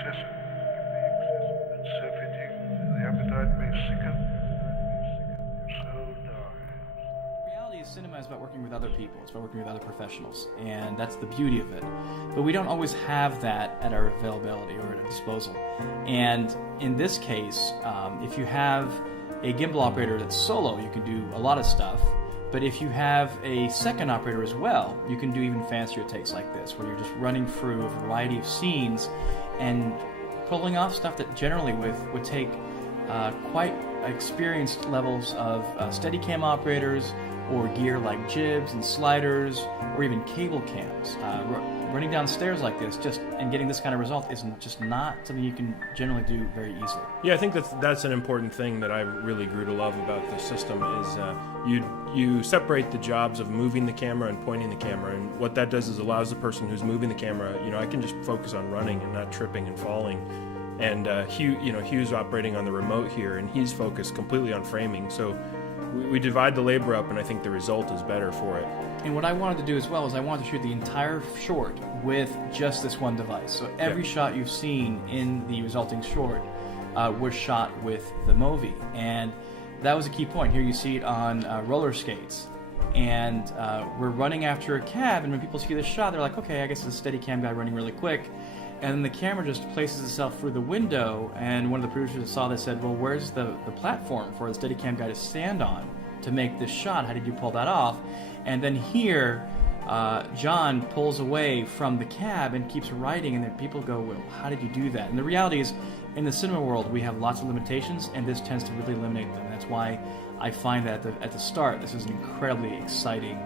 excessive. And so fatigued, the appetite may sicken. So die. The reality is cinema is about working with other people. It's about working with other professionals, and that's the beauty of it. But we don't always have that at our availability or at our disposal. And in this case, if you have a gimbal operator that's solo, you can do a lot of stuff. But if you have a second operator as well, you can do even fancier takes like this, where you're just running through a variety of scenes and pulling off stuff that generally would take quite experienced levels of Steadicam operators or gear like jibs and sliders or even cable cams. Running downstairs like this and getting this kind of result is just not something you can generally do very easily. Yeah, I think that's an important thing that I really grew to love about the system is you separate the jobs of moving the camera and pointing the camera, and what that does is allows the person who's moving the camera, I can just focus on running and not tripping and falling. And Hugh's operating on the remote here, and he's focused completely on framing. So we divide the labor up, and I think the result is better for it. And what I wanted to do as well is I wanted to shoot the entire short with just this one device. So every shot you've seen in the resulting short was shot with the Movi. And that was a key point. Here you see it on roller skates. And we're running after a cab, and when people see this shot, they're like, okay, I guess it's a Steadicam guy running really quick. And then the camera just places itself through the window, and one of the producers saw this said, well, where's the platform for the Steadicam guy to stand on to make this shot? How did you pull that off? And then here, John pulls away from the cab and keeps writing, and then people go, well, how did you do that? And the reality is, in the cinema world, we have lots of limitations, and this tends to really eliminate them. That's why I find that at the start, this is an incredibly exciting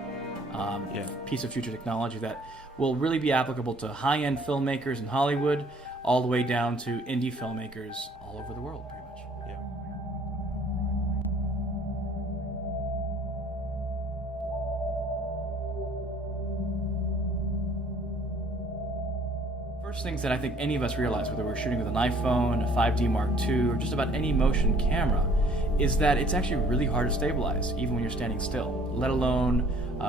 piece of future technology that will really be applicable to high-end filmmakers in Hollywood, all the way down to indie filmmakers all over the world, pretty much. Yeah. First things that I think any of us realize, whether we're shooting with an iPhone, a 5D Mark II, or just about any motion camera, is that it's actually really hard to stabilize, even when you're standing still, let alone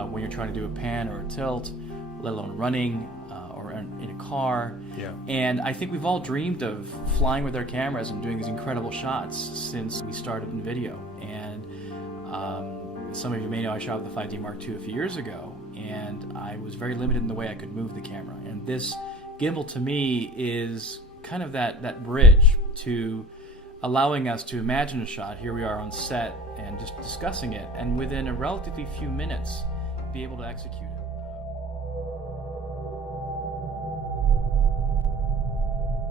when you're trying to do a pan or a tilt, let alone running or in a car. Yeah. And I think we've all dreamed of flying with our cameras and doing these incredible shots since we started in video. And some of you may know I shot with the 5D Mark II a few years ago, and I was very limited in the way I could move the camera. And this gimbal to me is kind of that bridge to allowing us to imagine a shot. Here we are on set and just discussing it, and within a relatively few minutes be able to execute it.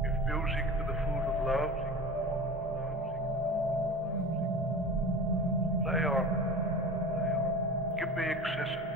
If music were the food of love, play on. Give me excessive.